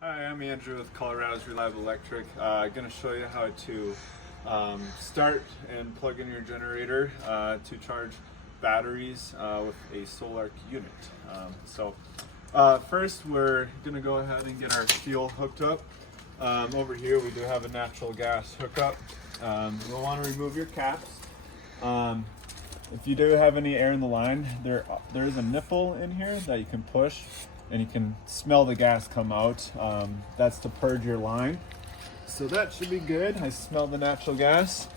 Hi, I'm Andrew with Colorado's Reliable Electric. I'm going to show you how to start and plug in your generator to charge batteries with a solar unit. First we're going to go ahead and get our fuel hooked up. Over here we do have a natural gas hookup. You'll want to remove your caps. If you do have any air in the line, there is a nipple in here that you can push and you can smell the gas come out. That's to purge your line. So that should be good. I smell the natural gas.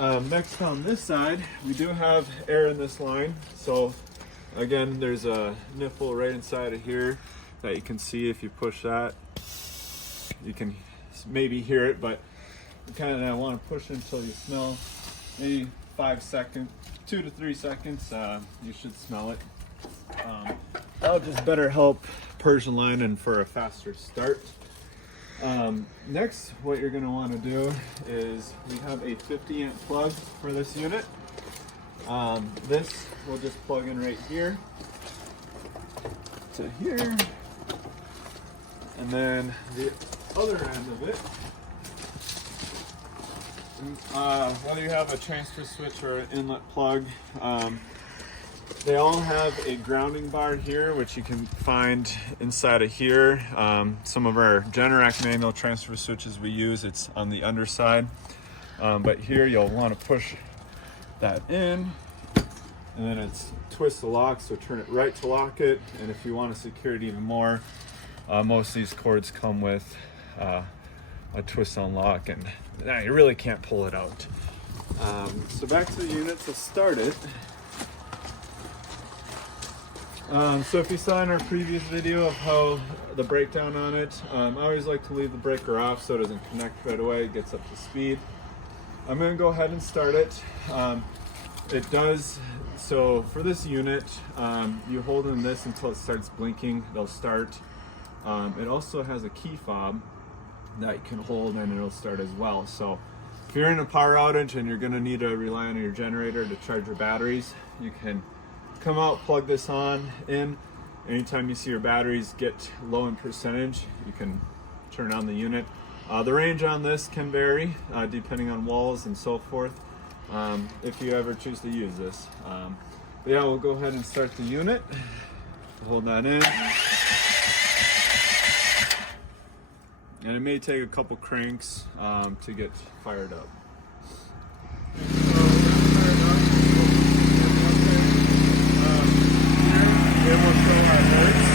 Next on this side, we do have air in this line. So again, there's a nipple right inside of here that you can see. If you push that, you can maybe hear it, but you kind of want to push it until you smell maybe 5 seconds, 2 to 3 seconds, you should smell it. That'll just better help purge the line and for a faster start. Next, what you're going to want to do is we have a 50 amp plug for this unit. This will just plug in right here to here, and then the other end of it, whether you have a transfer switch or an inlet plug, they all have a grounding bar here, which you can find inside of here. Some of our Generac manual transfer switches we use, it's on the underside. But here you'll want to push that in, and then it's twist the lock, so turn it right to lock it. And if you want to secure it even more, most of these cords come with a twist on lock, and you really can't pull it out. So back to the unit to start it. So if you saw in our previous video of how the breakdown on it, I always like to leave the breaker off so it doesn't connect right away, it gets up to speed. I'm going to go ahead and start it. It does, so for this unit, you hold in this until it starts blinking, they'll start. It also has a key fob that you can hold and it'll start as well. So if you're in a power outage and you're going to need to rely on your generator to charge your batteries, you can come out, plug this in. Anytime you see your batteries get low in percentage, you can turn on the unit. The range on this can vary depending on walls and so forth, if you ever choose to use this. But yeah, we'll go ahead and start the unit. Hold that in. And it may take a couple cranks to get fired up. It won't show how it works.